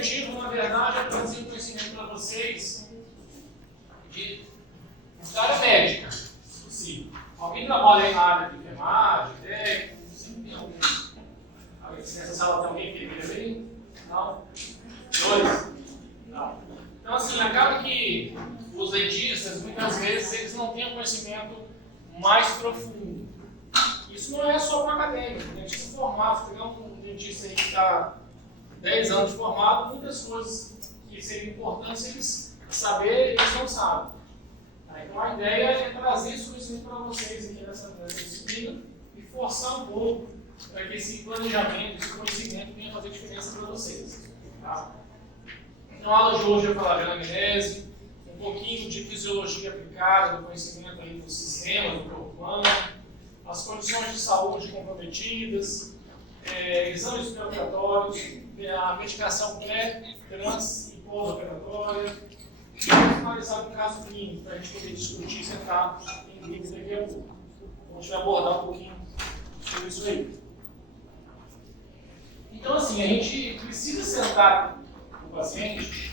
objetivo, na verdade, é trazer conhecimento para vocês da área médica, se possível. Alguém trabalha aí na área de enfermagem, técnico, sempre tem alguém. Nessa sala tem alguém que enfermeiro aí? Não? Dois? Não. Então, assim, acaba que os dentistas, muitas vezes, eles não têm um conhecimento mais profundo. Isso não é só para acadêmico. O dentista formado, se pegar um dentista aí que está 10 anos de formado, muitas coisas que seriam importantes eles saber, eles não sabem. Então a ideia é trazer esse conhecimento para vocês aqui nessa disciplina e forçar um pouco para que esse planejamento, esse conhecimento venha fazer diferença para vocês. Tá? Então a aula de hoje eu vou falar de anamnese, um pouquinho de fisiologia aplicada, do conhecimento aí do sistema, do corpo humano, as condições de saúde comprometidas, exames pré-operatórios, a medicação pré, trans e pós-operatória, e vamos finalizar com o caso clínico, para a gente poder discutir e sentar em dúvida daqui a pouco. Então, a gente vai abordar um pouquinho sobre isso aí. Então, assim, a gente precisa sentar com o paciente,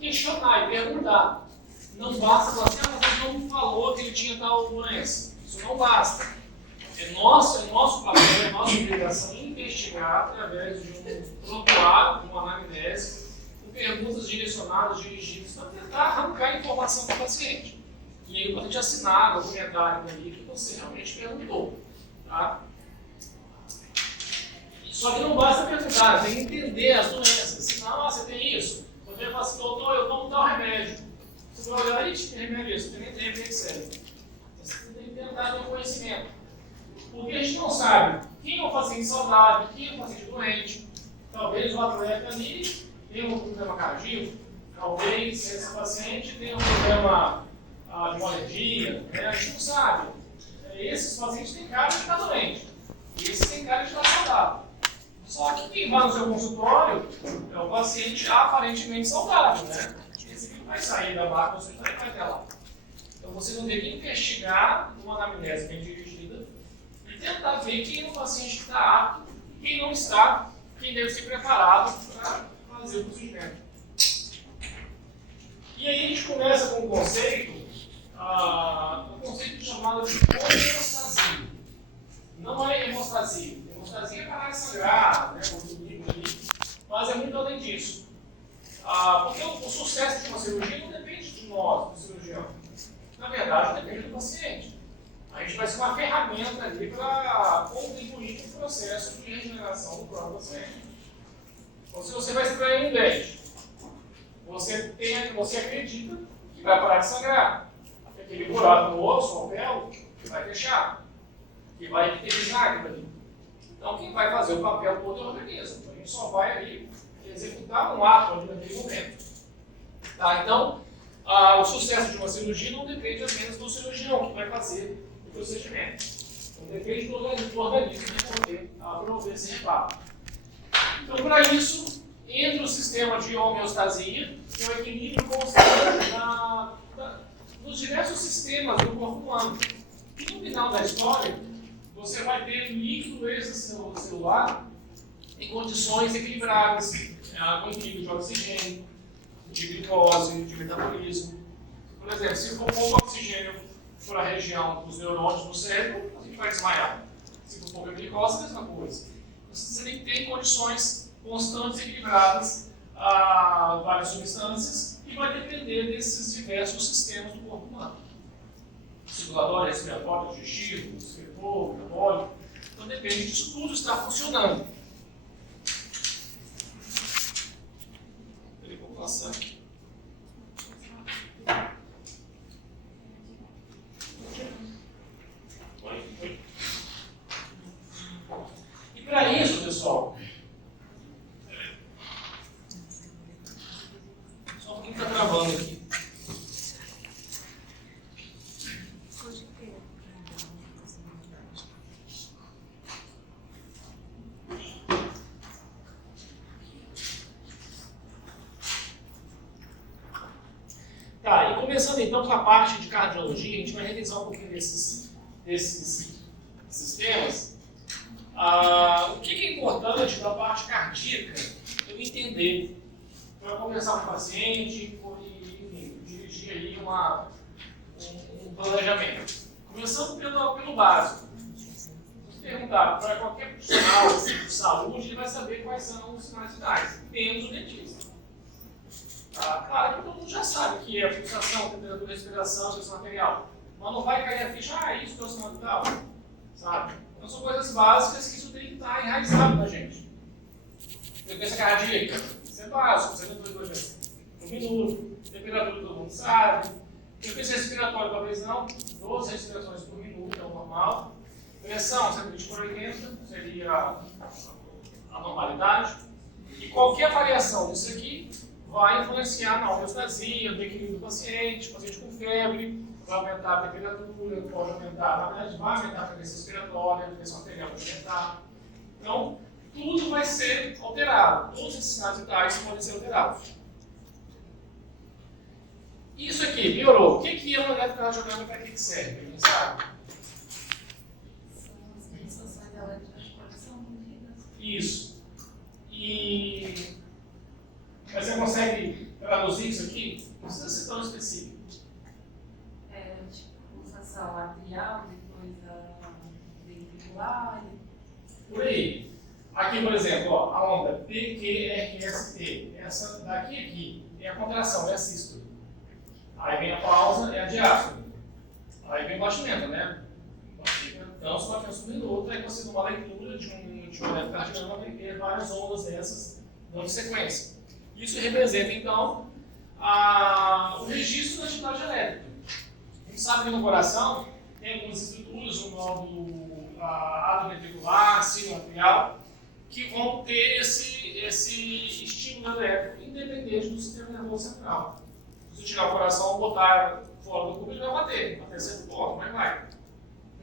questionar e perguntar. Não basta falar assim, mas ele não falou que ele tinha tal doença. Isso não basta. É nosso papel, é nossa obrigação investigar através de um prontuário, de uma anamnese, com perguntas direcionadas, dirigidas, para tentar arrancar informação do paciente. E aí o paciente assinar o comentário ali que você realmente perguntou. Tá? Só que não basta perguntar, tem que entender as doenças. Se não, você tem isso. Quando ele fala assim, doutor, eu tomo tal remédio. Você vai olhar, ixi, tem remédio isso, tem nem tempo, nem serve. Você tem que tentar ter um conhecimento. Porque a gente não sabe quem é o paciente saudável, quem é o paciente doente. Talvez o atleta ali tenha um problema cardíaco, talvez esse paciente tenha um problema de uma alergia, né? A gente não sabe. Esses pacientes têm cara de estar doente, e esses têm cara de estar saudável. Só que quem vai no seu consultório é o paciente aparentemente saudável, né? Esse que vai sair da barra do consultório e vai até lá. Então você vai ter que investigar uma anamnese bem dirigida e tentar ver quem é o paciente que está apto, quem não está, quem deve ser preparado para fazer o procedimento. E aí a gente começa com um conceito chamado de homeostasia. Não é hemostasia. Hemostasia é parar de sangrar, né, mas é muito além disso. Porque o sucesso de uma cirurgia não depende de nós, do cirurgião. Na verdade, depende do paciente. A gente vai ser uma ferramenta ali para contribuir no processo de regeneração do próprio paciente. Então, se você vai extrair um dente, você acredita que vai parar de sangrar. Aquele buraco no osso, o pelo, vai fechar. Que vai ter vinagre ali. Então, quem vai fazer o papel todo é o organismo. A gente só vai ali executar um ato ali naquele momento. Tá? Então, o sucesso de uma cirurgia não depende apenas do cirurgião que vai fazer o procedimento. Então, depende do organismo de poder promover esse reparo. Então, para isso, entra o sistema de homeostasia, que é o equilíbrio constante nos diversos sistemas do corpo humano. E no final da história, você vai ter líquido extracelular em condições equilibradas, com equilíbrio de oxigênio, de glicose, de metabolismo. Por exemplo, se for pouco oxigênio para a região dos neurônios no cérebro, a gente vai desmaiar. Se for pouca glicose, a mesma coisa. Você tem que ter condições constantes e equilibradas a várias substâncias e vai depender desses diversos sistemas do corpo humano. Circulatório, respiratório, digestivo, excretor, metabólico. Então depende disso tudo estar funcionando. Peraí, vou passar aqui. E para isso, pessoal, só um pouquinho está travando aqui. Tá, e começando então com a parte de cardiologia, a gente vai revisar um pouquinho desses sistemas. O que é importante da parte cardíaca eu entender? vai conversar com o paciente e, enfim, dirigir aí um planejamento. Começando pelo básico. Se perguntar para qualquer profissional de saúde, ele vai saber quais são os sinais vitais, menos o dentista. Claro que todo mundo já sabe que é pulsação, temperatura, respiração, pressão arterial, mas não vai cair a ficha, isso que é o sinal vital, sabe? Então são coisas básicas que isso tem que estar enraizado na gente. Frequência cardíaca, isso é básico, 72 por minuto, temperatura todo mundo sabe, frequência respiratória talvez não, 12 respirações por minuto é o normal, pressão 120 por 80 seria a normalidade, e qualquer variação disso aqui vai influenciar na homeostasia, no equilíbrio do paciente com febre, vai aumentar a temperatura, pode aumentar, na verdade vai aumentar a frequência respiratória, a pressão arterial vai aumentar. Então, tudo vai ser alterado, todos esses sinais vitais podem ser alterados. Isso aqui, piorou. O que é um eletrocardiograma e para que serve? Alguém sabe? São as sensações da eletrocardiograma medidas. Isso. Mas você consegue traduzir isso aqui? Não precisa ser tão específico. Tipo, pulsação arterial, depois a ventricular. Por aí. Aqui, por exemplo, ó, a onda PQRST. Essa daqui aqui é a contração, é a sístole. Aí vem a pausa, é a diástole. Aí vem o batimento, né? Então, só que um minuto, aí você numa leitura de um eletrocardiograma vai ver várias ondas dessas dando sequência. Isso representa, então, o registro da atividade elétrica. A gente sabe que no coração tem algumas estruturas, o nódulo atrioventricular, sinoatrial, que vão ter esse estímulo elétrico independente do sistema nervoso central. Se você tirar o coração e botar fora do cubo, ele vai bater certo ponto, mas vai.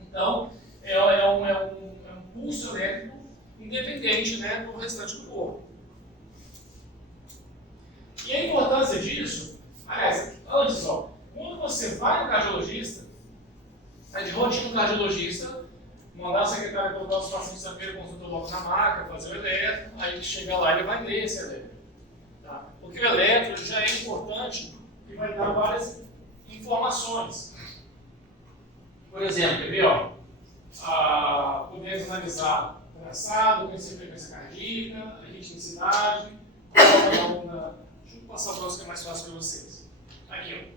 Então, é um pulso elétrico independente, né, do restante do corpo. E a importância disso, aliás, antes, quando você vai no cardiologista, é de rotina no cardiologista, mandar a secretária colocar os pacientes a primeira consulta logo na maca, fazer o eletro, aí ele chega lá e ele vai ler esse eletro. Tá? Porque o eletro já é importante e vai dar várias informações. Por exemplo, quer ver? Podemos analisar o traçado, conhecer a frequência cardíaca, a ritmicidade, a onda. Deixa eu passar o próximo que é mais fácil para vocês. Aqui,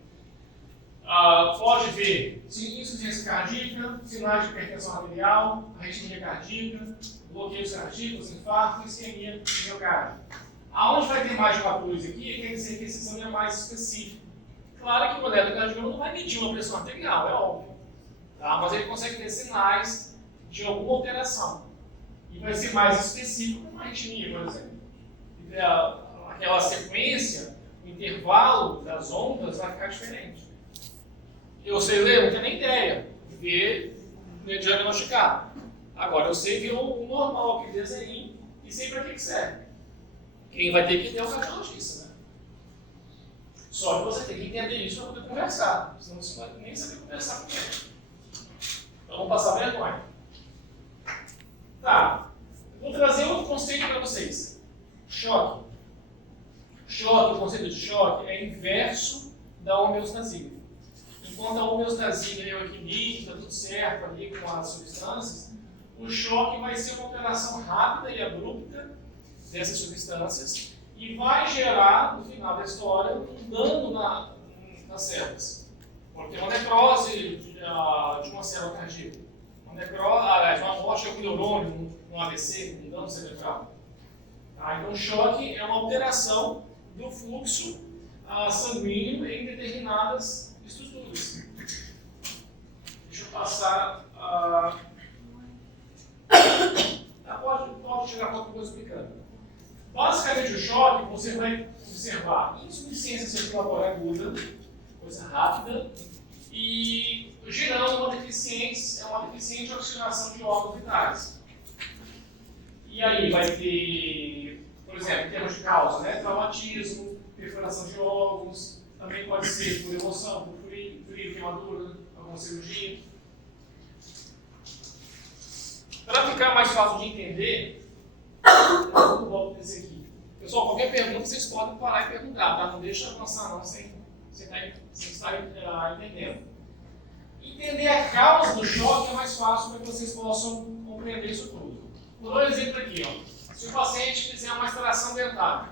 pode ver insuficiência cardíaca, sinais de hipertensão arterial, arritmia cardíaca, bloqueios cardíacos, infarto e isquemia do miocárdio. Aonde vai ter mais de uma cruz aqui, quer dizer que esse exame é mais específico. Claro que o eletrocardiograma não vai medir uma pressão arterial, é óbvio. Tá? Mas ele consegue ter sinais de alguma alteração. E vai ser mais específico para uma arritmia, por exemplo. Aquela sequência, o intervalo das ondas vai ficar diferente. Eu sei ler, não tenho nem ideia de ver, de diagnosticar. Agora, eu sei ver o normal, aquele desenho, e sei para que serve. Quem vai ter que ter é o cardiologista, né? Só que você tem que entender isso para poder conversar, senão você não vai nem saber conversar com ele. Então, vamos passar vergonha. Tá, vou trazer outro conceito para vocês. Choque. Choque, o conceito de choque é inverso da homeostasia. Enquanto a homeostasia é o equilíbrio, está tudo certo ali com as substâncias, o choque vai ser uma alteração rápida e abrupta dessas substâncias e vai gerar, no final da história, um dano nas células. Porque uma necrose de uma célula cardíaca, uma morte de um neurônio, um AVC, um dano cerebral. Tá? Então, o choque é uma alteração do fluxo sanguíneo em determinadas estruturas. Deixa eu passar. Pode chegar a pouco explicando. Basicamente, o choque você vai observar insuficiência circulatória aguda, coisa rápida, e gerando uma deficiente oxigenação de órgãos vitais. E aí vai ter, por exemplo, em termos de causa, né? Traumatismo, perfuração de órgãos, também pode ser por emoção, por frio, queimadura, alguma cirurgia. Para ficar mais fácil de entender, eu volto nesse aqui. Pessoal, qualquer pergunta vocês podem parar e perguntar, tá? Não deixa avançar não, sem estar entendendo. Entender a causa do choque é mais fácil para que vocês possam compreender isso tudo. Vou dar um exemplo aqui. Ó. Se o paciente fizer uma extração dentária,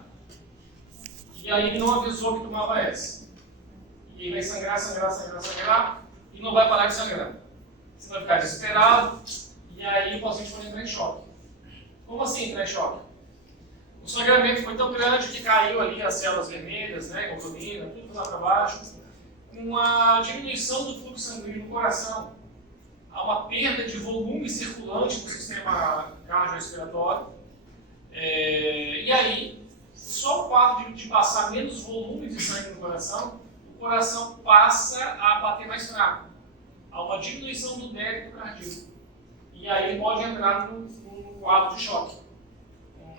e aí ele não avisou que tomava essa, e ele vai sangrar, e não vai parar de sangrar. Você vai ficar desesperado, e aí o paciente pode entrar em choque. Como assim entrar em choque? O sangramento foi tão grande que caiu ali as células vermelhas, né, hemoglobina, tudo lá para baixo, com a diminuição do fluxo sanguíneo no coração. Há uma perda de volume circulante no sistema cardiorrespiratório. E aí, só o fato de passar menos volume de sangue no coração, o coração passa a bater mais fraco. Há uma diminuição do débito cardíaco. E aí ele pode entrar no quadro de choque.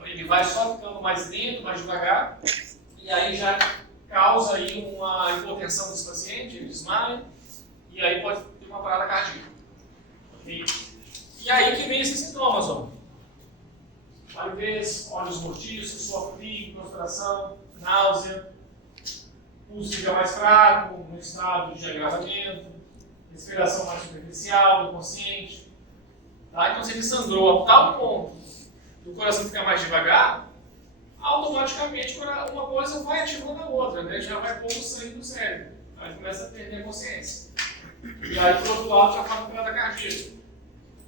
Ele vai só ficando mais lento, mais devagar, e aí já causa aí uma hipotensão desse paciente, ele desmaia, e aí pode ter uma parada cardíaca. Okay? E aí que vem esses sintomas, ó. Palidez, olhos mortiços, suor frio, constipação, náusea, pulso fica mais fraco, no estado de agravamento, respiração mais superficial, inconsciente. Tá? Então, se ele sangrou a tal ponto do coração ficar mais devagar, automaticamente uma coisa vai ativando a outra, né? Já vai pondo sangue no cérebro. Aí começa a perder a consciência. E aí, por outro lado, já faz uma parada cardíaca.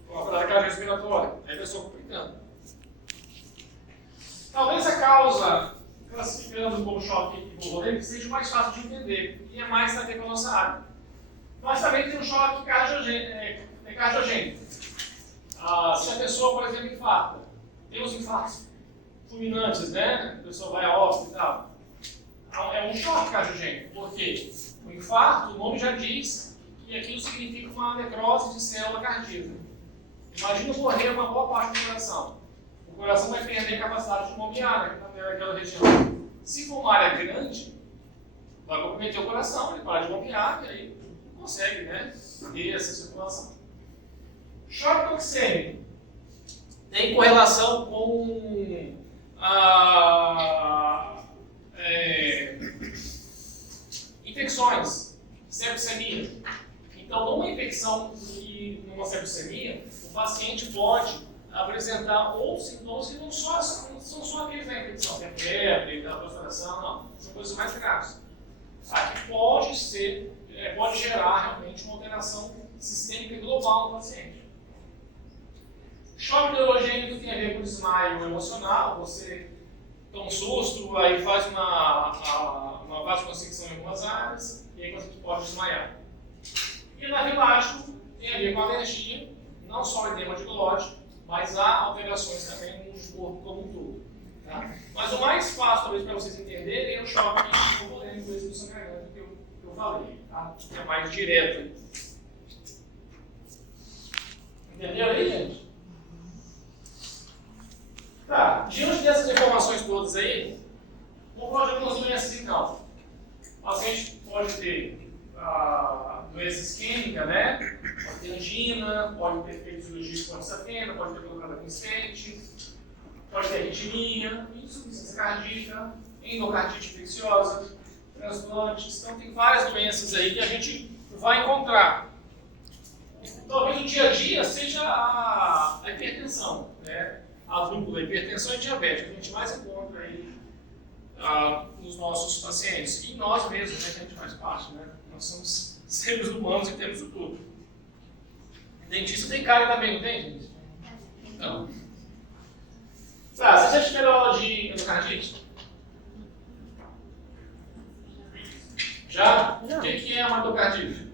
Uma parada cardiorrespiratória. Aí a pessoa complicando. Talvez a causa, classificando como choque hipovolêmico, seja mais fácil de entender. E é mais a ver com a nossa área. Mas também tem um choque cardiogênico. Se a pessoa, por exemplo, infarta, tem os infartos fulminantes, né? A pessoa vai a óbito e tal. É um choque cardiogênico, porque o infarto, o nome já diz que aquilo significa uma necrose de célula cardíaca. Imagina morrer uma boa parte do coração. O coração vai perder a capacidade de bombear naquela região. Se for uma área grande, vai comprometer o coração, ele para de bombear e aí não consegue, né, ter essa circulação. Choque toxêmico tem correlação com infecções, septicemia. Então, numa infecção e numa septicemia, o paciente pode apresentar outros sintomas que não são só aqueles da infecção, que é febre, da prostração, não. São coisas mais graves. Aqui pode gerar realmente uma alteração sistêmica e global no paciente. Choque neurogênico tem a ver com desmaio emocional, você toma um susto, aí faz uma vasoconstricção em algumas áreas, e aí você pode desmaiar. E anafilático tem a ver com alergia, não só edema de glote, mas há alterações também no corpo como um todo. Tá? Mas o mais fácil, talvez, para vocês entenderem, é o choque hipovolêmico do sangramento que eu falei. Tá? É mais direto. Entenderam aí, gente? Tá, diante dessas informações todas aí, vamos falar de algumas doenças então. O paciente pode ter doença isquêmica, né? Pode ter angina, pode ter feito cirurgia de cloxafena, pode ter colocado com stent, pode ter arritmia, insuficiência cardíaca, endocardite infecciosa, transplantes. Então tem várias doenças aí que a gente vai encontrar. Talvez no dia a dia seja a hipertensão, né? A dupla hipertensão e diabetes, que a gente mais encontra aí nos nossos pacientes. E nós mesmos, né, que a gente faz parte, né? Nós somos seres humanos e temos o tudo. Dentista tem cara também, não tem, gente? Então. Tá, vocês já tiveram aula de endocardite? Já? O que é uma endocardite?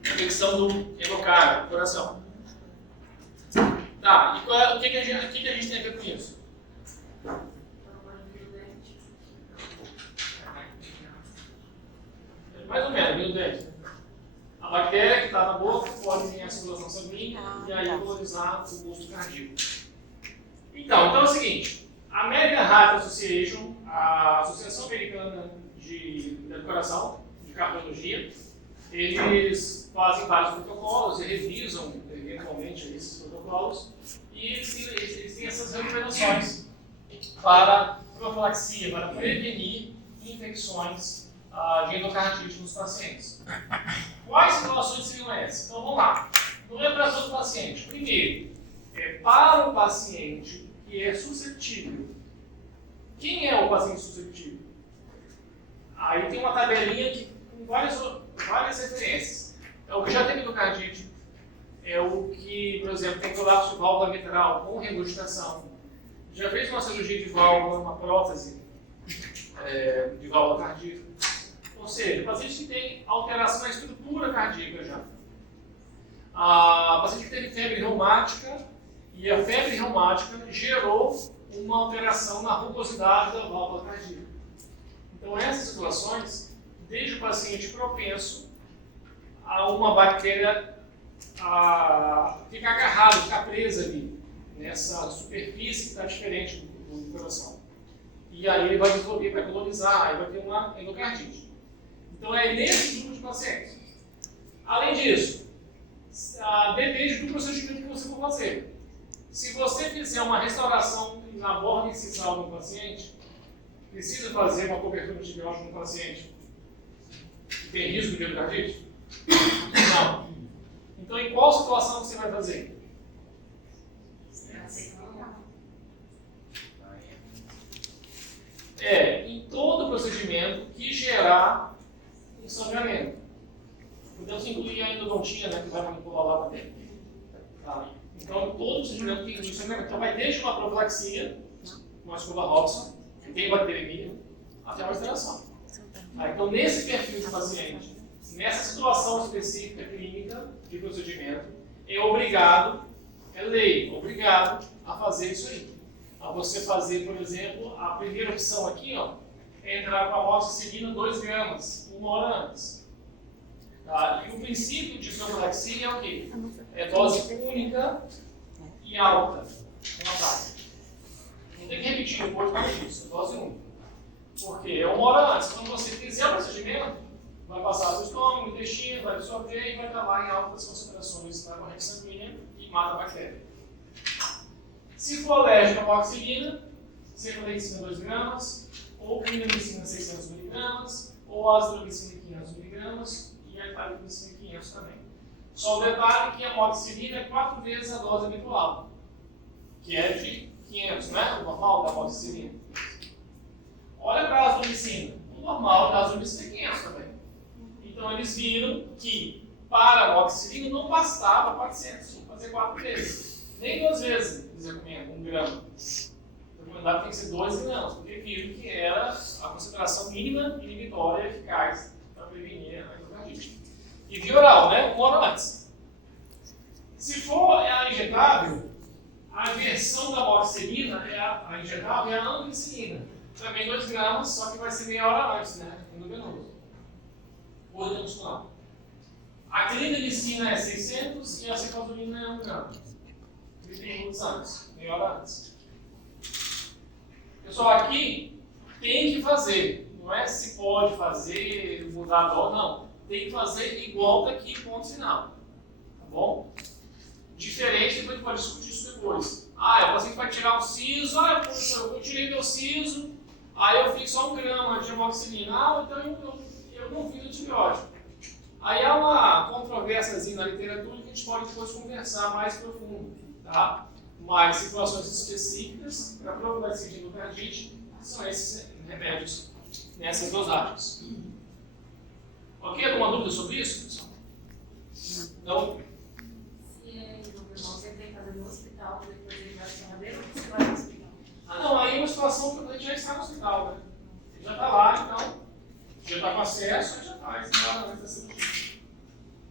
Infecção do endocárdio, do coração. Tá, e o que a gente tem a ver com isso? Mais ou menos, meio dente. A bactéria que está na boca pode vir a circulação sanguínea e aí valorizar o gosto cardíaco. Então é o seguinte: a American Heart Association, a Associação Americana do Coração, de Cardiologia, eles fazem vários protocolos e revisam eventualmente esses protocolos e eles têm essas recomendações para profilaxia, para prevenir infecções de endocardite nos pacientes. Quais situações seriam essas? Então vamos lá. Não é para todo paciente. Primeiro, é para o paciente que é suscetível. Quem é o paciente suscetível? Aí tem uma tabelinha com várias referências. É o que já teve endocardite, é o que, por exemplo, tem colapso de válvula mitral com regurgitação, já fez uma cirurgia de válvula, uma prótese de válvula cardíaca. Ou seja, paciente que tem alteração na estrutura cardíaca já. Paciente que teve febre reumática e a febre reumática gerou uma alteração na rugosidade da válvula cardíaca. Então, essas situações deixam o paciente propenso a uma bactéria ficar agarrada, ficar presa ali, nessa superfície que está diferente do coração. E aí ele vai desenvolver, vai colonizar, aí vai ter uma endocardite. Então, é nesse grupo de pacientes. Além disso, depende do procedimento que você for fazer. Se você fizer uma restauração na borda incisal do paciente, precisa fazer uma cobertura antibiótica no paciente que tem risco de endocardite? Não. Então, em qual situação você vai fazer? Em todo procedimento que gerar um sangramento. Podemos incluir a endodontia, né, que vai manipular lá para dentro. Tá? Então, todo procedimento que inclui sangramento. Então, vai desde uma profilaxia, uma escova Robson, que tem bacteremia, até uma extração. Tá? Então, nesse perfil de paciente, nessa situação específica clínica de procedimento, é obrigado, é lei, obrigado a fazer isso aí. A você fazer, por exemplo, a primeira opção aqui, ó, é entrar com a amoxicilina 2 gramas, 1 hora antes. Tá? E o princípio de profilaxia é o quê? É dose única e alta, no ataque. Não tem que repetir depois mais disso, é dose única. Porque é 1 hora antes. Quando você fizer o procedimento, vai passar no estômago, no intestino, vai absorver e vai estar lá em altas concentrações na corrente sanguínea e mata a bactéria. Se for alérgico à amoxicilina, cefalexina 2 gramas, ou clindamicina 600 mg, ou azithromicina 500 mg e a clarithromicina 500 também. Só o detalhe que a amoxicilina é 4 vezes a dose habitual, que é de 500, né? O normal da amoxicilina. Olha para a azithromicina. O normal da azithromicina é 500 também. Então eles viram que para a amoxicilina não bastava 400, tinha que fazer 4 vezes. Nem 2 vezes eles recomendam, 1 grama. Recomendado tem que ser 2 gramas, porque viram que era a concentração mínima inibitória eficaz para prevenir a endocardite. E via oral, né? 1 hora antes. Se for a injetável, a versão da amoxicilina, a injetável, é a ampicilina. Também 2 gramas, só que vai ser meia hora antes, né? Endovenoso. Ou muscular. A clindamicina é 600 e a cefazolina é 1 grama. 30 minutos antes, meia hora antes. Pessoal, aqui tem que fazer. Não é se pode fazer, mudar a dose, não. Tem que fazer igual daqui, ponto final. Tá bom? Diferente, depois a gente pode discutir isso depois. O paciente vai tirar o siso, eu tirei meu siso, aí eu fiz só 1 grama de amoxicilina. Então eu não fiz antibiótico. Aí há uma controvérsia na literatura que a gente pode depois conversar mais profundo, tá? Mas situações específicas para profilaxia de endocardite são esses remédios nessas dosagens. Ok? Alguma dúvida sobre isso, pessoal? Não? Se é endovenoso, você tem que fazer no hospital, depois ele vai para a madeira ou você vai no hospital? Não, aí é uma situação que a gente já está no hospital, né? Ele já está lá, então, já está com acesso, já faz na antes da cirurgia.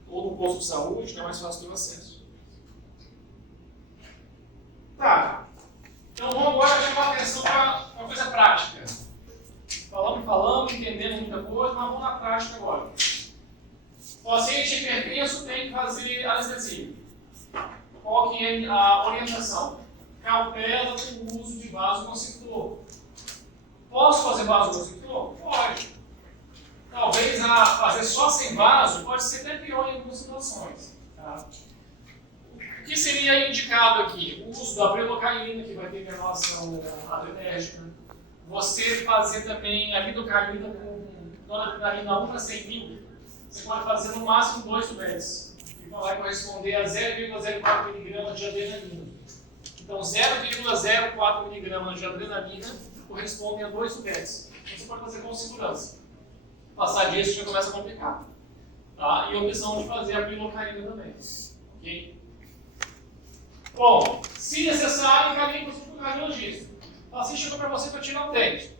Ou no posto de saúde, que é mais fácil ter o acesso. Tá. Então vamos agora chamar a atenção para uma coisa prática. Falamos, entendendo muita coisa, mas vamos na prática agora. O paciente hipertenso tem que fazer anestesia. Qual que é a orientação? Cautela com o uso de vasoconstrictor. Posso fazer vasoconstrictor? Pode. talvez fazer só sem vaso pode ser até pior em algumas situações. Tá? O que seria indicado aqui? O uso da prelocaína, que vai ter menor ação adrenérgica. Você fazer também a lidocaína com noradrenalina 1 para 100 mil. Você pode fazer no máximo 2 tubetes. Que vai corresponder a 0,04 mg de adrenalina. Então, 0,04 mg de adrenalina corresponde a 2 tubetes. Você pode fazer com segurança. Passar disso já começa a complicar. Tá? E a opção de fazer a pilocaína também. Ok? Bom, se necessário, encaminhe para o cardiologista. O paciente chegou para você para tirar o dente.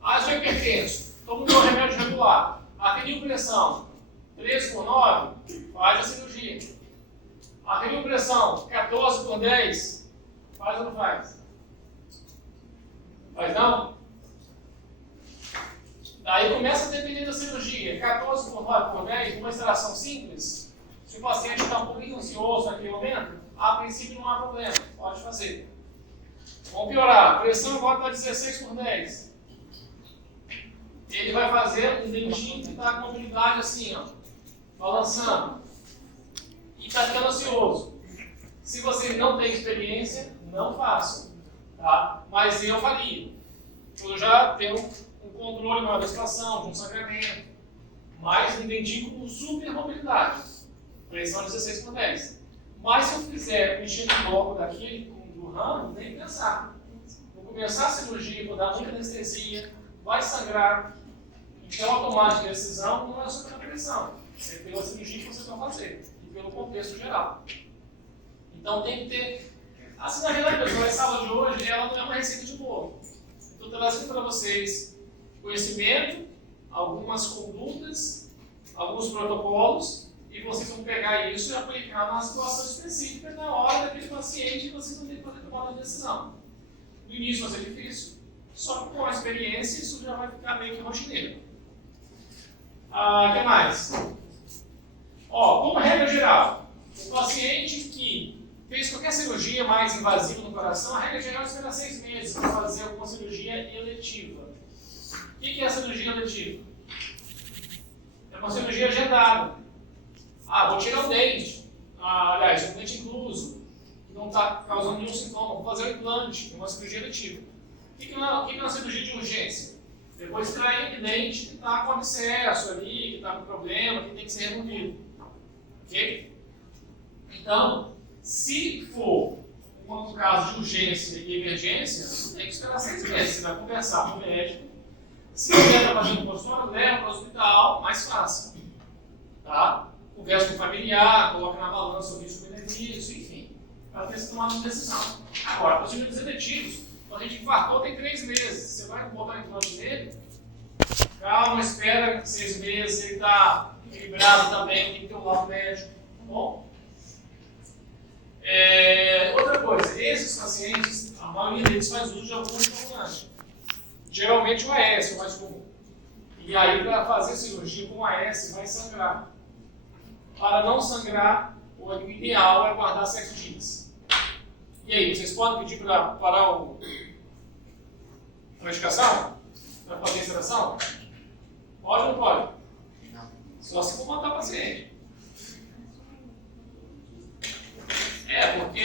Ah, eu sou hipertenso. Tomo um remédio regular. Aferiu pressão 13/9, faz a cirurgia. Aferiu pressão 14/10, faz ou não faz? Faz não? Daí começa a depender da cirurgia. 14/9/10, uma extração simples. Se o paciente está um pouquinho ansioso naquele momento, a princípio não há problema, pode fazer. Vamos piorar. Pressão agora está 16/10. Ele vai fazer um dentinho que está com mobilidade assim, ó, balançando. E está ficando ansioso. Se você não tem experiência, não faça. Tá? Mas eu faria. Eu já tenho um controle maior da situação, de um sangramento. Mas um dentinho com super mobilidade. Pressão 16/10. Mas se eu fizer mexer no bloco daquele, do ramo, nem pensar. Vou começar a cirurgia, vou dar muita anestesia, vai sangrar. Então a tomada de decisão não é sobre a pressão. É pela cirurgia que vocês vão fazer. E pelo contexto geral. Então tem que ter. Assim, na verdade, pessoal, essa aula de hoje ela não é uma receita de bolo. Estou trazendo para vocês conhecimento, algumas condutas, alguns protocolos, e vocês vão pegar isso e aplicar numa situação específica na hora daquele paciente e vocês vão ter que poder tomar uma decisão. No início vai ser difícil, só que com a experiência isso já vai ficar meio que rotineiro. O que mais? Como regra geral, o paciente que fez qualquer cirurgia mais invasiva no coração, a regra geral é esperar 6 meses para fazer alguma cirurgia eletiva. O que é a cirurgia eletiva? É uma cirurgia agendada. Vou tirar um dente. Aliás, um dente incluso, que não está causando nenhum sintoma. Vou fazer um implante, uma cirurgia eletiva. O que é uma cirurgia de urgência? Depois extrair aquele dente que está com abscesso ali, que está com problema, que tem que ser removido. Ok? Então, se for um caso de urgência e emergência, tem que esperar 6 meses. Você vai conversar com o médico. Se ele está fazendo consultório, leva para o hospital, mais fácil. Tá? Conversa com o familiar, coloca na balança o risco-benefício, enfim. Para ter se tomado uma decisão. Agora, procedimentos eletivos. Quando a gente infartou, tem 3 meses. Você vai botar o implante nele? Calma, espera 6 meses, ele está equilibrado também, tem que ter um laudo médico. Tá bom? Outra coisa, esses pacientes, a maioria deles faz uso de algum estimulante. Geralmente o AS é o mais comum. E aí, para fazer cirurgia com AS, vai sangrar. Para não sangrar, o ideal é guardar 7 dias. E aí, vocês podem pedir para parar a medicação? Para fazer a extração? Pode ou não pode? Não. Só se for matar o paciente. Porque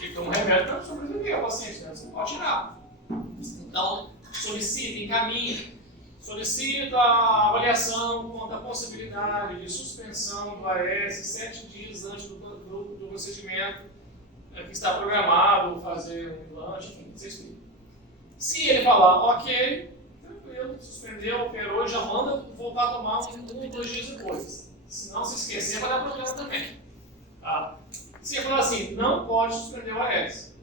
ele toma um remédio para sobreviver ao paciente, né? Você não pode tirar. Então, solicita, encaminha. Solicita a avaliação quanto à possibilidade de suspensão do AS 7 dias antes do procedimento que está programado, fazer um implante, enfim, vocês explicam. Se ele falar, ok, tranquilo, suspendeu, operou, já manda voltar a tomar 1 ou 2 dias depois. Se não se esquecer, vai dar problema também. Tá? Se ele falar assim, não pode suspender o AS,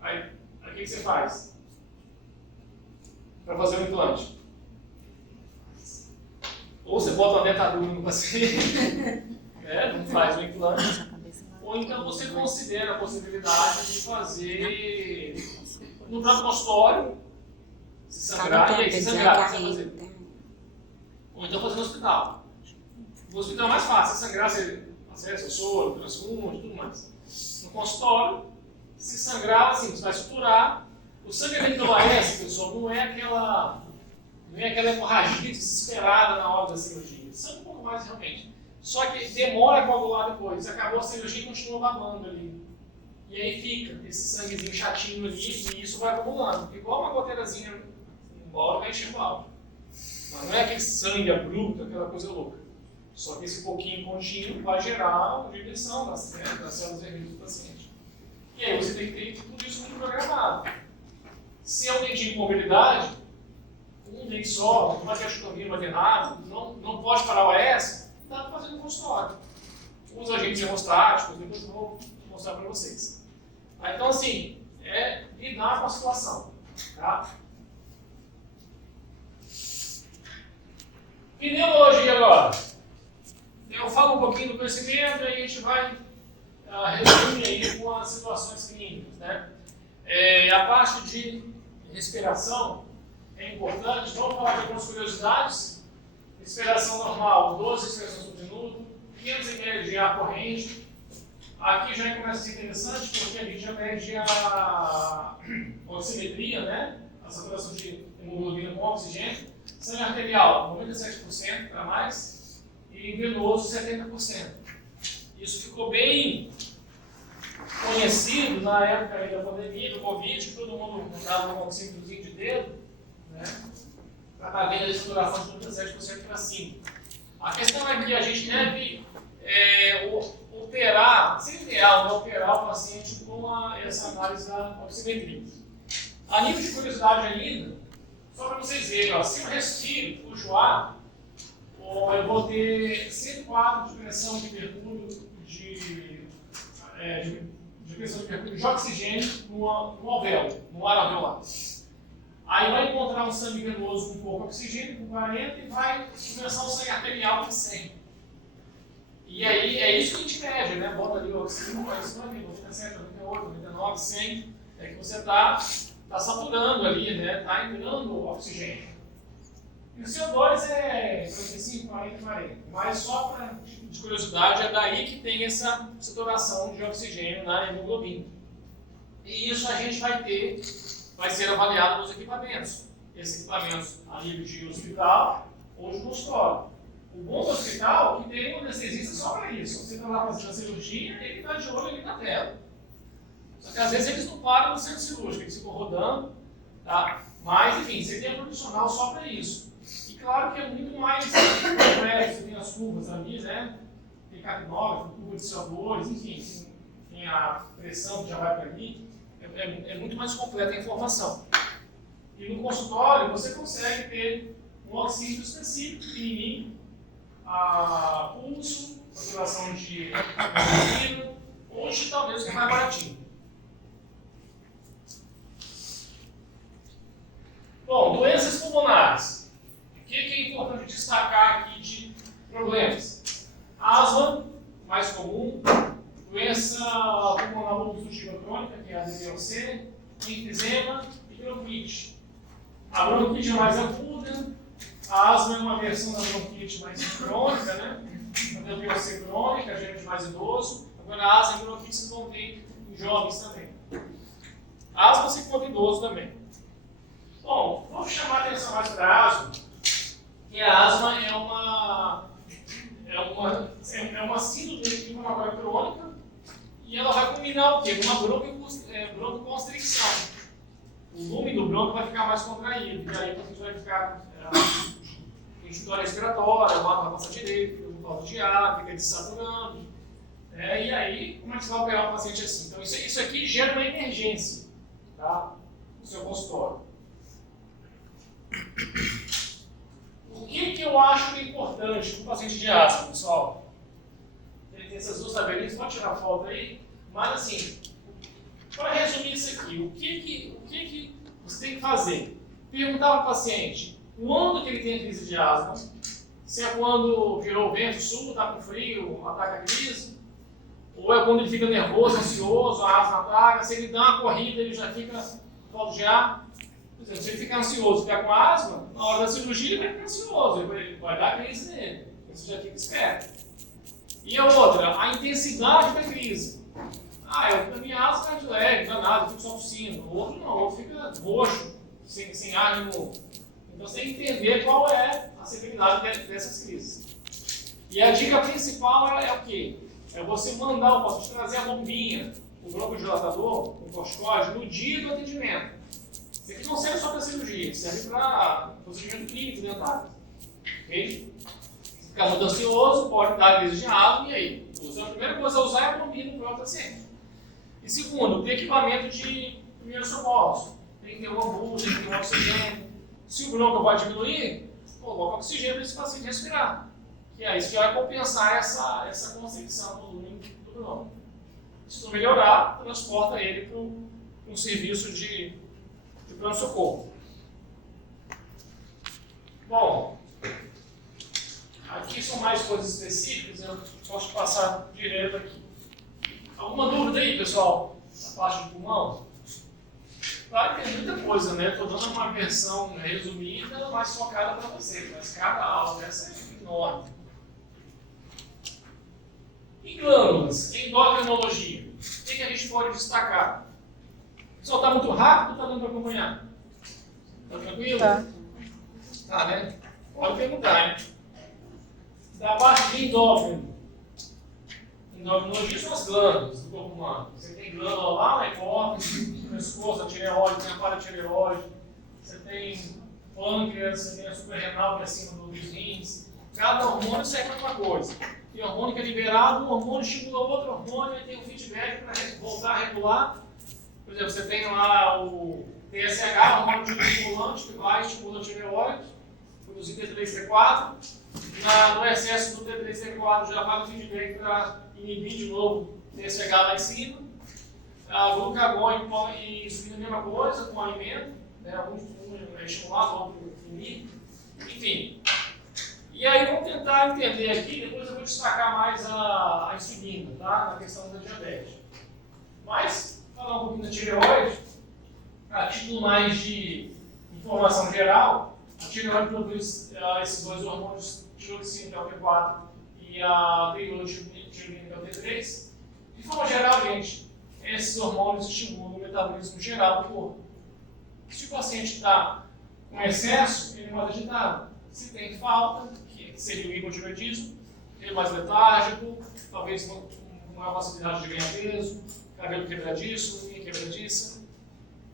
aí o que você faz? Para fazer o implante. Ou você bota uma dentadura no paciente, não faz o implante. Ou então você considera a possibilidade de fazer no próprio consultório, se sangrar, e aí se sangrar, o que você vai fazer? Ou então fazer no hospital. No hospital é mais fácil, se sangrar, você acessa o soro, transfunde, tudo mais. No consultório, se sangrar, assim, você vai suturar. O sangramento do AS, pessoal, não é vem aquela hemorragia desesperada na hora da cirurgia. Sangue um pouco mais realmente. Só que demora a coagular depois. Acabou a cirurgia e continua babando ali. E aí fica esse sanguezinho chatinho ali e isso vai acumulando. Igual uma goteirazinha, embora vai encher igual. Mas não é aquele sangue abrupto, aquela coisa louca. Só que esse pouquinho contínuo vai gerar uma diminuição das células vermelhas do paciente. E aí você tem que ter tudo isso muito programado. Se é um dentinho de mobilidade, um dente só, uma traqueotomia, não vai ter nada, não pode parar o AS, dá para fazer no consultório. Os agentes hemostáticos, depois eu vou mostrar para vocês. Então, assim, é lidar com a situação. Tá? Pneumologia agora. Eu falo um pouquinho do conhecimento e a gente vai resumir aí com as situações clínicas. Né? A parte de respiração é importante. Vamos falar de algumas curiosidades. Respiração normal, 12 respirações por minuto, 500 ml de ar corrente. Aqui já começa a ser interessante porque a gente já mede a oximetria, né? A saturação de hemoglobina com oxigênio. Sangue arterial, 97% para mais. E venoso, 70%. Isso ficou bem conhecido na época aí da pandemia, do Covid, que todo mundo dava um oxímetrozinho de dedo, né? Para estar vendo a saturação de 37% para cima. A questão é que a gente deve operar, seria ideal, né? Operar o paciente com essa análise da oximetria. A nível de curiosidade ainda, só para vocês verem, ó, se eu respiro, puxo o ar, eu vou ter 104 de pressão de mercúrio de pressão de mercúrio de oxigênio no alvéolo, no ar alveolar. Aí vai encontrar um sangue venoso com pouco oxigênio, com 40, e vai começar um sangue arterial com 100. E aí é isso que a gente mede, né? Bota ali o oxigênio, vai isso ali, 97, 98, 99, 100. É que você está saturando ali, né? Está entrando oxigênio. E o CO2 é 45, 40, 40. Mas só de curiosidade, é daí que tem essa saturação de oxigênio na hemoglobina. E isso a gente vai ser avaliado nos equipamentos. Esses equipamentos a nível de hospital ou de consultório. O bom do hospital é que tem um anestesista só para isso. Você está lá fazendo a cirurgia, ele está de olho ali na tela. Só que às vezes eles não param no centro cirúrgico, eles ficam rodando. Tá? Mas, enfim, você tem um profissional só para isso. E claro que é muito mais complexo, você tem as curvas ali, né? Tem capnógrafo, curva de CO2, enfim, tem a pressão que já vai para ali. É muito mais completa a informação. E no consultório você consegue ter um oxímetro específico, pequenininho, a pulso, saturação de hemoglobina, ou digital mesmo, que é mais baratinho. Bom, doenças pulmonares. O que é importante destacar aqui de problemas? Asma, mais comum. Doença pulmonar obstrutiva crônica, que é a DPOC, enfisema e bronquite. A bronquite é mais aguda, a asma é uma versão da bronquite mais crônica, né? A DPOC crônica, geralmente mais idoso. Agora a asma e bronquite vocês vão ter em jovens também. A asma se encontra em idoso também. Bom, vamos chamar a atenção mais para a asma, que a asma é uma síndrome inflamatória crônica. E ela vai combinar o quê? Uma broncoconstricção. O lume do bronco vai ficar mais contraído, e aí a gente vai ficar em dificuldade respiratória, vai passar direito, fica com falta de ar, fica desaturando. E aí, como é que você vai operar um paciente assim? Então, isso aqui gera uma emergência, tá? No seu consultório. O que eu acho importante para o paciente de asma, pessoal? Ele tem essas duas tabelinhas, pode tirar a foto aí. Mas assim, para resumir isso aqui, o que você tem que fazer? Perguntar para o paciente quando que ele tem a crise de asma, se é quando virou o vento sul, está com frio, ataca a crise, ou é quando ele fica nervoso, ansioso, a asma ataca, se ele dá uma corrida, ele já fica com falta de ar. Por exemplo, se ele ficar ansioso, ficar com asma, na hora da cirurgia ele vai ficar ansioso, ele vai dar crise nele, você já fica esperto. E a outra, a intensidade da crise. A minha asma é de leve, danado, eu fico só tossindo. O outro não, o outro fica roxo, sem ar no Então você tem que entender qual é a severidade dessas crises. E a dica principal é o quê? É você mandar o paciente trazer a bombinha, o broncodilatador, o corticoide, no dia do atendimento. Isso aqui não serve só para cirurgia, serve para procedimento clínico dentário. Ok? Se ficar muito ansioso, pode dar crise de asma, e aí? A primeira coisa a usar é a bombinha no próprio paciente. E segundo, ter equipamento de primeiros socorros. Tem que ter uma bolsa, tem que ter um oxigênio. Se o bronco vai diminuir, coloca oxigênio para esse paciente respirar. Que é isso que vai compensar essa constricção do volume do bronco. Se não melhorar, transporta ele para um serviço de pronto-socorro. Bom, aqui são mais coisas específicas, eu posso passar direto aqui. Alguma dúvida aí, pessoal? Na parte do pulmão? Claro que tem muita coisa, né? Estou dando uma versão resumida, mais focada para vocês, mas cada aula dessa é enorme. E glândulas, endocrinologia. O que a gente pode destacar? Pessoal, está muito rápido ou está dando para acompanhar? Está tranquilo? Tá. Tá, né? Pode perguntar, né? Da parte de endócrino. Endocrinologia são as glândulas do corpo humano. Você tem glândula lá na hipófise, no pescoço, a tireoide, tem a paratireoide, você tem pâncreas, você tem a suprarrenal que é acima dos rins. Cada hormônio serve para uma coisa. Tem hormônio que é liberado, um hormônio estimula outro hormônio e tem um feedback para voltar a regular. Por exemplo, você tem lá o TSH, hormônio estimulante, que vai estimular a tireoide, produzir T3, T4. No excesso do T3, T4 já vai no feedback para inibir de novo o TSH lá em cima. A glucagon e insulina a mesma coisa, com o alimento, né? Um é estimulado, outro inibe. Enfim. E aí vamos tentar entender aqui, depois eu vou destacar mais a insulina, tá? Na questão da diabetes. Mas, falar um pouquinho da tireoide, a título mais de informação geral, a tireoide produz esses dois hormônios, tiroxina, que é o T4, e a triiodotibulina, que é o T3. De forma geral, gente, esses hormônios estimulam o metabolismo geral do corpo. Se o paciente está com excesso, ele é mais agitado. Se tem falta, que seria o hipotireoidismo, ele é mais letárgico, talvez com maior facilidade de ganhar peso, cabelo quebradiço, unha quebradiça.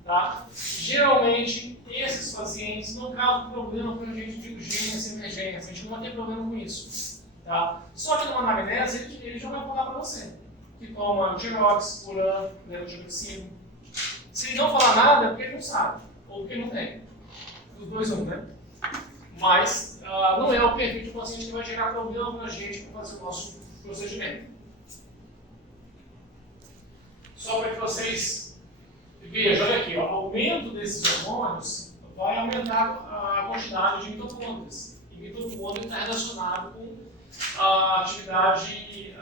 Tá? Geralmente, esses pacientes não causam problema para a gente de urgência e emergência, a gente não vai ter problema com isso. Tá? Só que numa anamnese, ele já vai falar para você que toma Tirox por ano, levotiroxina. Se ele não falar nada, é porque ele não sabe, ou porque não tem. Os dois um, né? Mas não é o perfil do paciente que vai gerar problema para a gente para fazer o nosso procedimento. Só para que vocês vejam, olha aqui, ó, o aumento desses hormônios vai aumentar a quantidade de mitocôndrias. E mitocôndria está relacionado com a atividade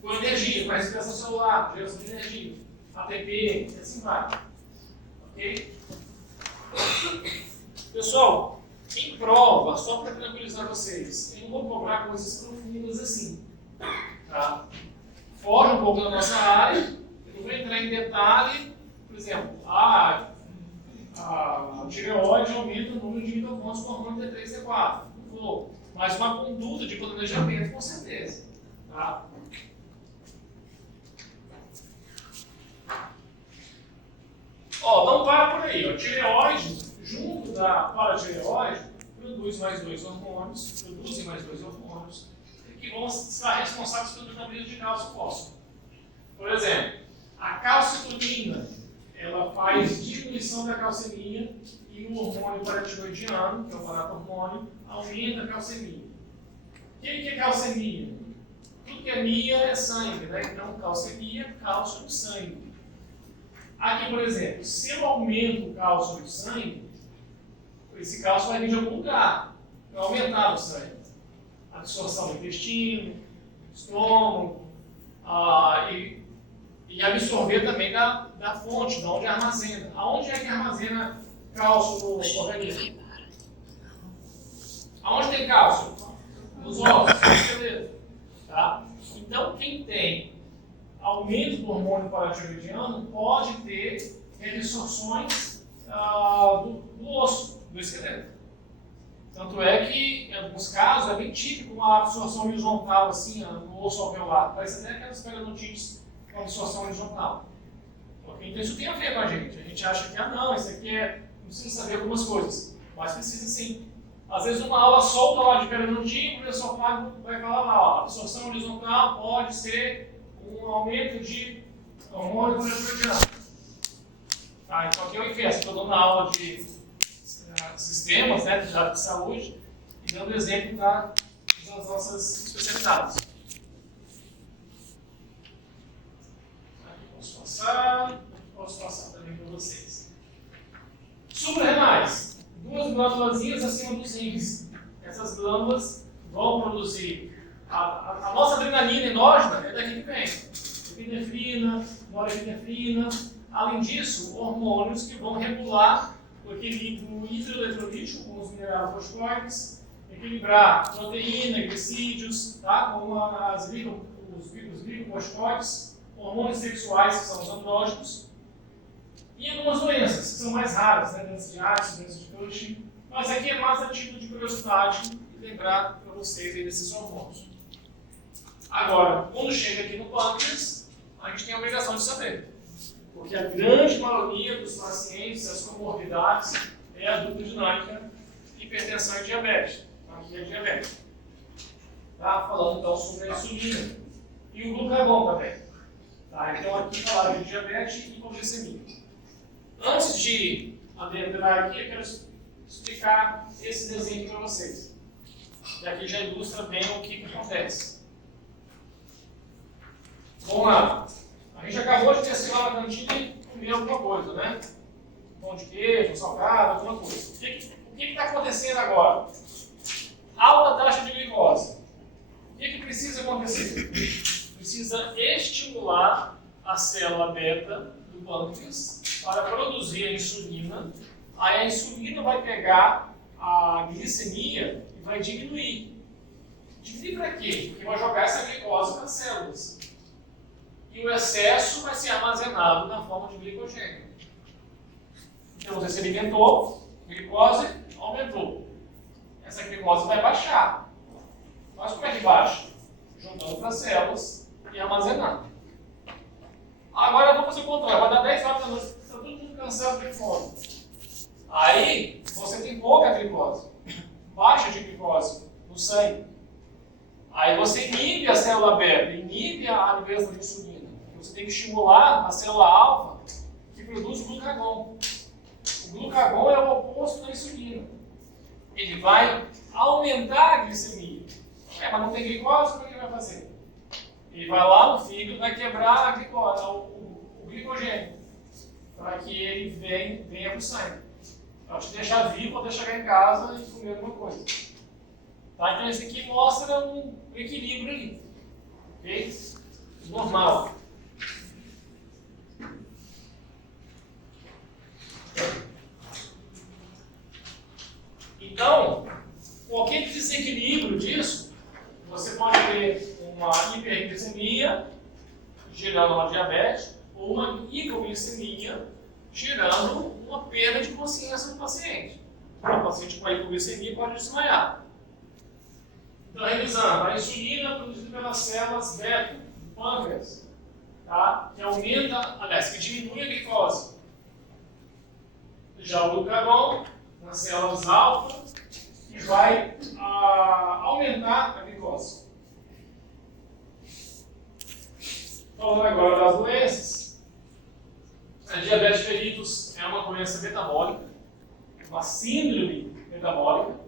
com energia, com a respiração celular, geração de energia, ATP, e assim vai. Ok? Pessoal, em prova, só para tranquilizar vocês, eu não vou cobrar coisas profundas assim. Tá? Foge um pouco da nossa área, eu não vou entrar em detalhe, por exemplo, a tireoide aumenta o número de mitocôndrias com hormônio T3 T4. Não vou. Mas uma conduta de planejamento, com certeza. Tá? Ó, não para por aí. A tireoide, junto da paratireoide, produzem mais dois hormônios que vão estar responsáveis pelo metabolismo de cálcio e fósforo. Por exemplo, a calcitonina, ela faz diminuição da calcemia e o hormônio paratiroidiano, que é o paratormônio, aumenta a calcemia. O que é calcemia? Tudo que é mia é sangue, né? Então, calcemia, cálcio no sangue. Aqui, por exemplo, se eu aumento o cálcio no sangue, esse cálcio vai vir de algum lugar, vai aumentar no sangue. Absorção do intestino, estômago, e absorver também da fonte, de onde armazena. Aonde é que armazena cálcio no organismo? Aonde tem cálcio? Nos ossos, no esqueleto. Tá? Então, quem tem aumento do hormônio paratiroidiano pode ter reabsorções do osso, do esqueleto. Tanto é que, em alguns casos, é bem típico uma absorção horizontal, assim, no osso alveolar. Parece até aquelas periodontites com absorção horizontal. Porque então isso tem a ver com a gente. A gente acha que, não, isso aqui não precisa saber algumas coisas. Mas precisa sim. Às vezes uma aula solta lá de periodontite, o professor Flávio vai falar lá, ó, a absorção horizontal pode ser um aumento de hormônio progesterona. Tá, então aqui eu inverso, estou dando aula de sistemas, né, de dados de saúde, e dando exemplo das nossas especialidades. Aqui posso passar também para vocês. Suprarrenais, duas glândulas acima dos rins. Essas glândulas vão produzir a nossa adrenalina endógena, é daqui que vem. Epinefrina, norepinefrina. Além disso, hormônios que vão regular o equilíbrio hidroeletrolítico com os mineralocorticoides, equilibrar proteína, glicídios, tá? Como os glicocorticoides, hormônios sexuais, que são os andrógenos, e algumas doenças, que são mais raras, né? Doenças de Addison, doenças de Cushing. Mas aqui é mais a título de curiosidade e lembrar para vocês aí desses hormônios. Agora, quando chega aqui no pâncreas, a gente tem a obrigação de saber. Porque a grande maioria dos pacientes, as comorbidades, é a dupla dinâmica, hipertensão e diabetes. Aqui é diabetes. Tá? Falando então sobre a insulina. E o glucagon também. Tá? Então aqui falar de diabetes e hipoglicemia. Antes de adentrar aqui, eu quero explicar esse desenho para vocês. E aqui já ilustra bem o que acontece. Vamos lá. A gente acabou de descer lá na cantina e comer alguma coisa, né? Pão de queijo, salgado, alguma coisa. O que está acontecendo agora? Alta taxa de glicose. O que precisa acontecer? Precisa estimular a célula beta do pâncreas para produzir a insulina. Aí a insulina vai pegar a glicemia e vai diminuir. Diminuir para quê? Porque vai jogar essa glicose nas células. E o excesso vai ser armazenado na forma de glicogênio. Então você se alimentou, glicose aumentou. Essa glicose vai baixar. Mas como é que baixa? Juntando para as células e armazenando. Agora vamos fazer o contrário. Vai dar 10 horas da noite, está todo mundo cansado de fome. Aí você tem pouca glicose, baixa de glicose no sangue. Aí você inibe a célula beta, inibe a limpeza de insulina. Você tem que estimular a célula alfa que produz glucagon. O glucagon é o oposto da insulina. Ele vai aumentar a glicemia. Mas não tem glicose, o que ele vai fazer? Ele vai lá no fígado e vai quebrar a glicose, o glicogênio, para que ele venha para o sangue. Para te deixar vivo até chegar em casa e comer alguma coisa. Tá? Então esse aqui mostra um equilíbrio ali. Ok? Normal. Então, qualquer desequilíbrio disso, você pode ter uma hiperglicemia gerando uma diabetes ou uma hipoglicemia gerando uma perda de consciência do paciente. O paciente com hipoglicemia pode desmaiar. Então, revisando, a insulina produzida pelas células beta do pâncreas, tá? Que aumenta, aliás, que diminui a glicose. Já o glucagon nas células alfa, que vai aumentar a glicose. Falando agora das doenças, a diabetes mellitus é uma doença metabólica, uma síndrome metabólica,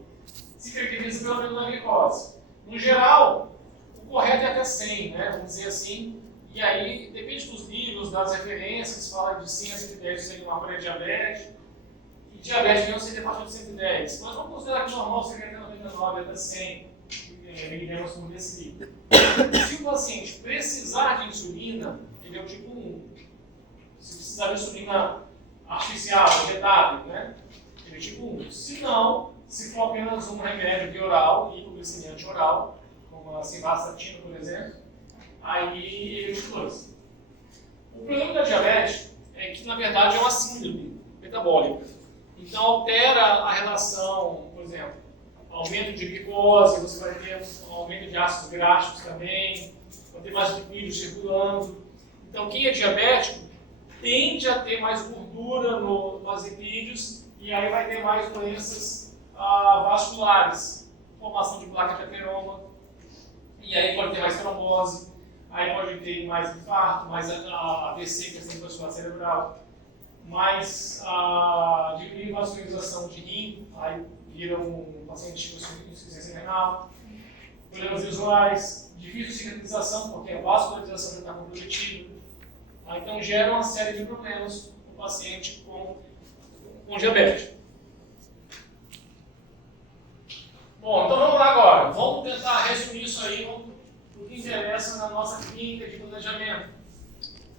se caracteriza pela aumento da glicose. No geral, o correto é até 100, né? Vamos dizer assim, e aí depende dos livros, das referências, fala de 100 a 110 seria uma pré-diabetes, e diabetes não seria a partir de 110. Mas vamos considerar que o normal seria até 99, até 100 miligramas por decilitro. Se o paciente precisar de insulina, ele é o tipo 1. Se precisar de insulina artificial, injetável, né? Ele é tipo 1. Se não, se for apenas um remédio de oral, hipoglicemia anti-oral, como a simvastatina, por exemplo, aí ele é tipo 2. O problema da diabetes é que, na verdade, é uma síndrome metabólica. Então, altera a relação, por exemplo, aumento de glicose, você vai ter um aumento de ácidos graxos também, vai ter mais lipídios circulando. Então, quem é diabético tende a ter mais gordura nos lipídios e aí vai ter mais doenças vasculares, formação de placa de ateroma, e aí pode ter mais trombose, aí pode ter mais infarto, mais AVC, que é a vascular cerebral, mais diminuir a vascularização de rim, aí vira um paciente com insuficiência renal, problemas visuais, difícil cicatrização, porque a vascularização já está comprometida. Então gera uma série de problemas no paciente com diabetes. Bom, então vamos lá agora. Vamos tentar resumir isso aí o que interessa na nossa clínica de planejamento.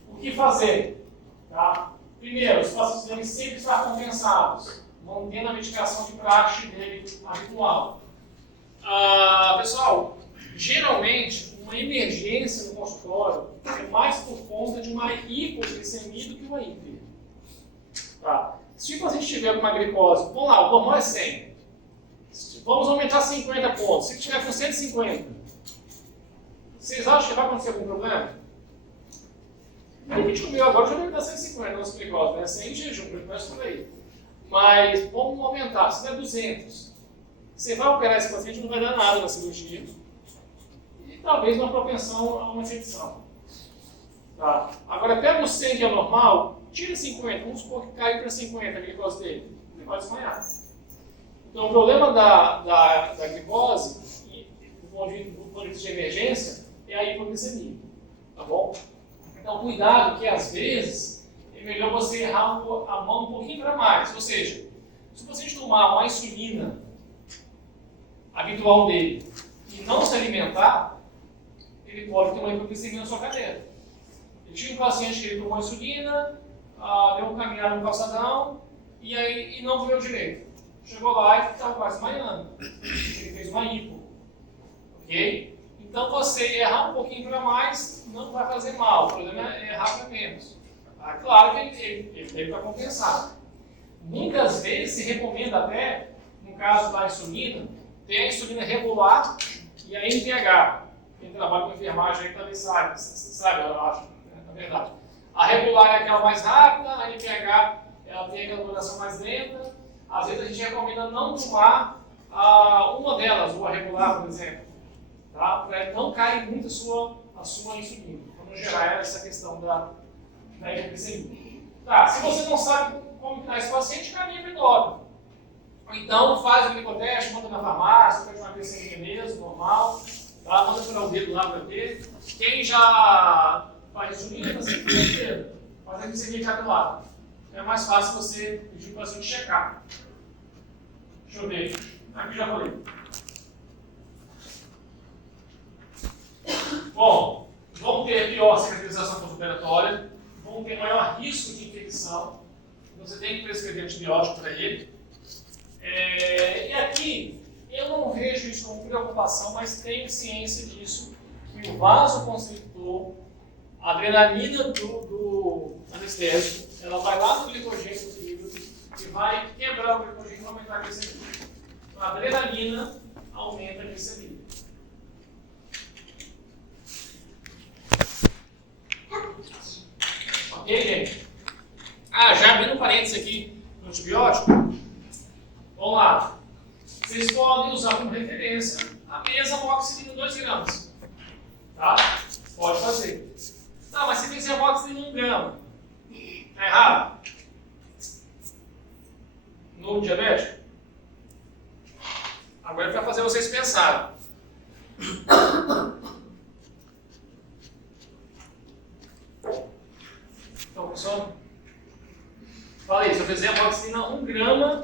O que fazer? Tá? Primeiro, os pacientes devem sempre estar compensados, mantendo a medicação de praxe dele habitual. Pessoal, geralmente, uma emergência no consultório é mais por conta de uma hipoglicemia do que uma hiper. Tá? Se o paciente tiver com uma glicose, vamos lá, o normal é 100. Vamos aumentar 50 pontos. Se tiver com 150, vocês acham que vai acontecer algum problema? O que comigo agora já vai dar 150 nossa glicose, né? 100 em jejum, glicose por aí. Mas vamos aumentar. Se der 200, você vai operar esse paciente, não vai dar nada na cirurgia. E talvez uma propensão a uma infecção. Tá? Agora, pega o 100 que é normal, tira 50, vamos supor que caiu para 50 a glicose dele. Ele vai desmaiar. Então, o problema da glicose, do ponto de vista de emergência, é a hipoglicemia. Tá bom? Então, cuidado que às vezes é melhor você errar a mão um pouquinho para mais. Ou seja, se o paciente tomar uma insulina habitual dele e não se alimentar, ele pode ter uma hipoglicemia na sua cadeira. Eu tive um paciente que ele tomou insulina, deu um caminhada no calçadão e não comeu direito. Chegou lá e estava quase desmaiando. Ele fez uma hipo. Ok? Então, você errar um pouquinho para mais não vai fazer mal. O problema é errar para menos. Claro que ele deve estar compensado. Muitas vezes se recomenda até, no caso da insulina, ter a insulina regular e a NPH. Quem trabalha com enfermagem aí talvez sabe, eu acho, na verdade. A regular é aquela mais rápida, a NPH ela tem aquela duração mais lenta. Às vezes a gente recomenda não tomar uma delas, ou a regular, por exemplo, tá? Para não cair muito a sua insulina, para não gerar essa questão da hipoglicemia. Tá, se você não sabe como está esse paciente, caminha para o endócrino. Então faz o glicoteste, manda na farmácia, faz uma glicemia mesmo, normal, tá? Manda furar o dedo lá para ver. Quem já faz insulina, faz a glicemia capilar. É mais fácil você pedir para o paciente checar. Deixa eu ver. Aqui já falei. Bom, vão ter pior cicatrização pós-operatória, vão ter maior risco de infecção. Você tem que prescrever antibiótico para ele. E aqui, eu não vejo isso como preocupação, mas tenho ciência disso, que o vasoconstritor, a adrenalina do anestésico, ela vai lá no glicogênio do fígado e vai quebrar o glicogênio e aumentar a glicemia. Então, a adrenalina aumenta a glicemia. Ok, gente? Já abrindo parênteses aqui no antibiótico, vamos lá. Vocês podem usar como referência a mesma amoxicilina 2 gramas. Tá? Pode fazer. Não, mas se fizer amoxicilina 1 grama, tá errado? No diabético? Agora é para fazer vocês pensarem. Então, pessoal, falei, se eu fizer amoxicilina 1 grama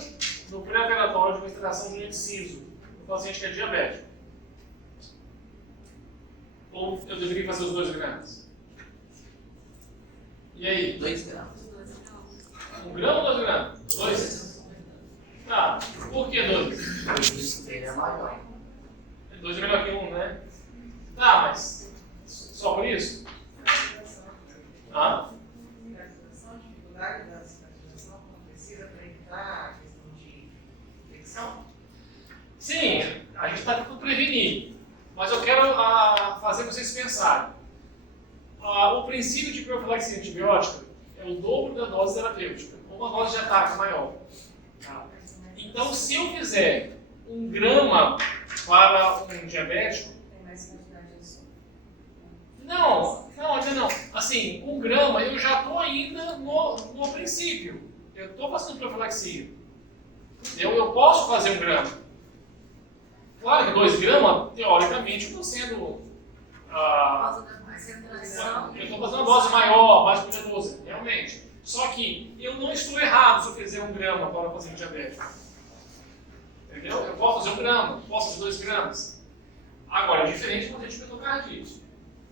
no pré-operatório de uma extração de inciso no paciente que é diabético, ou eu deveria fazer os 2 gramas? E aí? 2 gramas. 1 grama ou 2 gramas? 2? Tá, por que 2? O risco dele é maior. 2 é melhor que 1, né? Tá, mas só por isso? Dificuldade da cicatrização quando precisa Mas eu quero fazer vocês pensarem. O princípio de profilaxia antibiótica é o dobro da dose terapêutica, uma dose de ataque maior. Tá? Então, se eu fizer 1 grama para um diabético, Tem mais quantidade de açúcar. ainda não. Assim, 1 grama eu já estou ainda no princípio. Eu estou fazendo profilaxia. Eu posso fazer 1 grama. Claro que 2 gramas, teoricamente, eu estou sendo. Por causa da concentração. Eu estou fazendo uma dose maior, mais poderosa, realmente. Só que eu não estou errado se eu fizer 1 grama para o paciente diabético. Entendeu? Eu posso fazer 1 grama, posso fazer 2 gramas. Agora, é diferente do paciente com endocardite.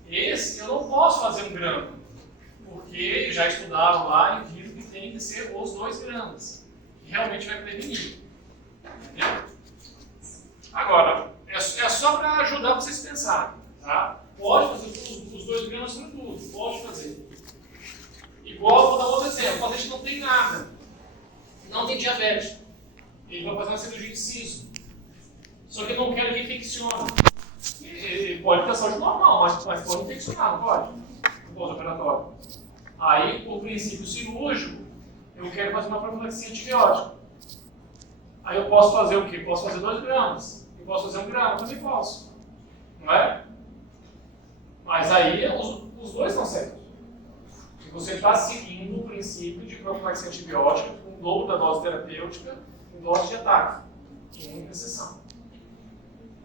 Esse eu não posso fazer 1 grama, porque já estudaram lá e viram que tem que ser os 2 gramas, que realmente vai prevenir. Entendeu? Agora, é só para ajudar vocês a pensarem. Tá? Pode fazer os 2 gramas para tudo, pode fazer. Igual, vou dar outro exemplo, o paciente não tem nada, não tem diabetes, ele vai fazer uma cirurgia de siso, só que eu não quero que infeccione. Ele pode ter saúde normal, mas pode infeccionar, não pode? No pós-operatório. Aí, por princípio cirúrgico, eu quero fazer uma profilaxia antibiótica. Aí eu posso fazer o quê? Posso fazer 2 gramas. Eu posso fazer 1 grama, também posso. Não é? Mas aí os dois estão certos. Se você está seguindo o princípio de profilaxia antibiótica, com o dobro da dose terapêutica, com dose de ataque, em única sessão.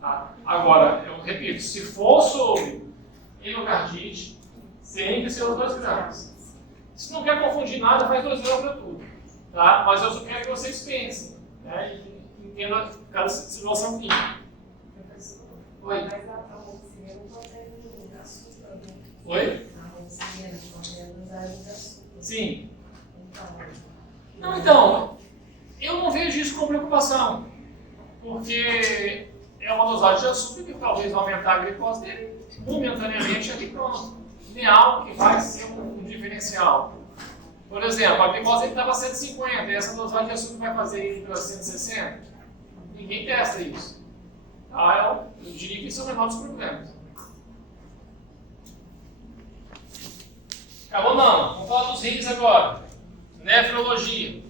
Tá? Agora, eu repito, se for sobre endocardite, tem que ser os 2 gramas. Se não quer confundir nada, faz 2 gramas para tudo. Tá? Mas eu só quero que vocês pensem, né? E entendam cada situação clínica. Oi? Mas a amoxicilina não contém açúcar, né? Oi? A amoxicilina contém açúcar. Sim. Então, Então, eu não vejo isso como preocupação, porque é uma dosagem de açúcar que talvez vai aumentar a glicose dele momentaneamente aqui pronto. Não é algo que vai ser um diferencial. Por exemplo, a glicose dele estava 150 e essa dosagem de açúcar vai fazer ele para 160. Ninguém testa isso. Tá? Eu diria que isso é o menor dos problemas. Acabou não. Vamos falar dos rins agora. Nefrologia.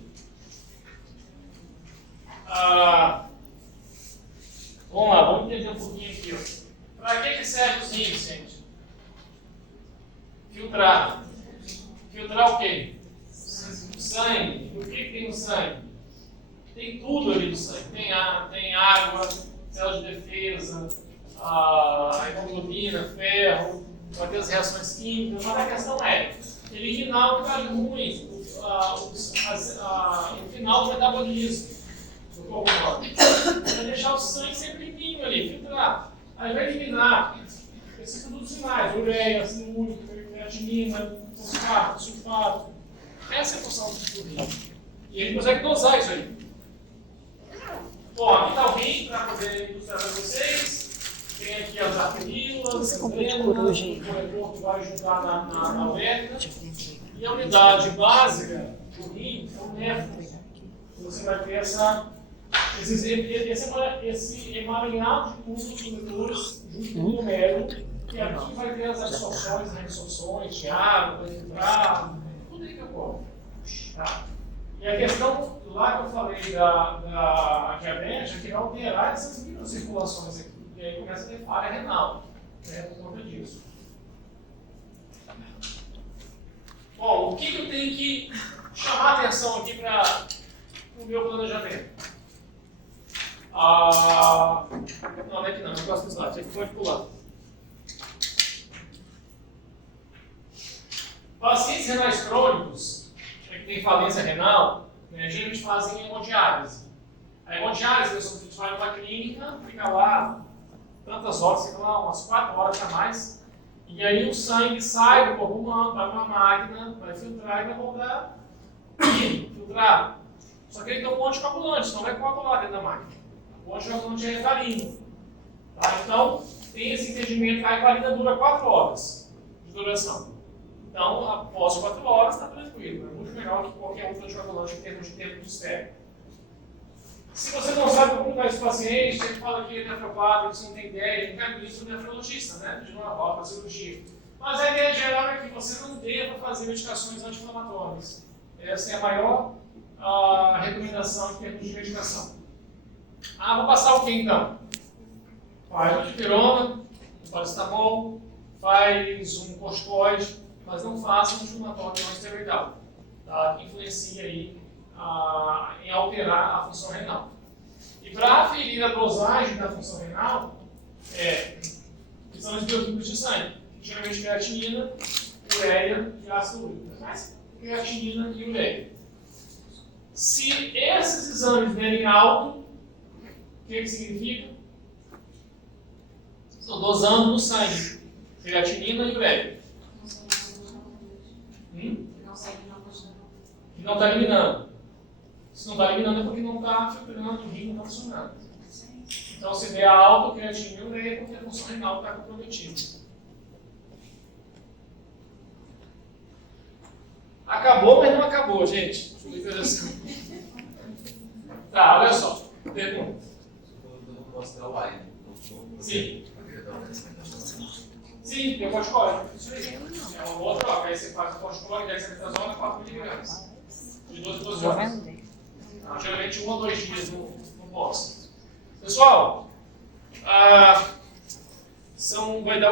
Vamos lá, vamos entender um pouquinho aqui. Para que serve os rins, gente? Filtrar. Filtrar o quê? O sangue. O que tem no sangue? Tem tudo ali no sangue. Tem água, células de defesa, a hemoglobina, ferro, vai ter as reações químicas, mas a questão é eliminar o que está ruim, o final do metabolismo do corpo humano. Vai deixar o sangue sempre limpinho ali, filtrar. Aí vai eliminar esses produtos finais, ureia, ácido úrico, creatinina, fosfato, sulfato. Essa é a função do rim. E ele consegue dosar isso aí. Bom, aqui está o rim para poder ilustrar para vocês. Tem aqui as arteríolas, as venas, o corredor que vai juntar na uretra. E a unidade básica do rim é o néfron. Você vai ter esse emaranhado de músculos condutores junto com o glomérulo, que aqui vai ter as absorções, as reabsorções de água, vai filtrar, tudo aí que ocorre. Tá? E a questão lá que eu falei da diabetes é que vai alterar essas microcirculações aqui. E aí começa a ter falha renal, né, por conta disso. Bom, o que eu tenho que chamar a atenção aqui para o meu planejamento? Não é que não, eu gosto do slide, aqui pode pular. Pacientes renais crônicos, que tem falência renal, geralmente fazem hemodiálise. A hemodiálise, a gente vai numa clínica, fica lá tantas horas, fica lá umas 4 horas a mais, e aí o sangue sai do corpo humano, vai para uma máquina, vai filtrar e vai voltar filtrar. Só que ele tem um anticoagulante, não vai coagular dentro da máquina. O anticoagulante é heparina. Tá? Então, tem esse entendimento que a heparina dura 4 horas de duração. Então, após 4 horas, está tranquilo. É muito melhor que qualquer outro anticoagulante em termos de tempo de espera. Se você não sabe como está esse paciente, você fala que ele é nefropata, você não tem ideia, encaminha isso para o nefrologista, né? De uma volta, cirurgia. Mas a ideia geral é que você não deva fazer medicações anti-inflamatórias. Essa é a maior recomendação em termos de medicação. Vou passar o que então? Faz uma dipirona, um paracetamol, faz um corticoide, mas não faça um inflamatório não esteroidal, tá? Que influencia aí em alterar a função renal. E para aferir a dosagem da função renal, são os bioquímicos de sangue, geralmente creatinina, ureia e ácido úrico, mas creatinina e ureia. Se esses exames derem alto, o que significa? Estou dosando no sangue, creatinina e ureia. Que não está eliminando. Se não está eliminando é porque não está filtrando, o rim não está funcionando. Então, se der alto, creatinina e ureia, é porque a função renal está comprometida. Acabou, mas não acabou, gente. Tá, olha só. Pergunta. Eu não posso dar o ar, né? Sim. Sim, tem o corticoide. Isso aí. É uma boa troca. Aí você faz o corticoide, dexametasona, 4 mg. De 12 a 12 horas. Geralmente 1 ou 2 dias no posto. Pessoal, vai dar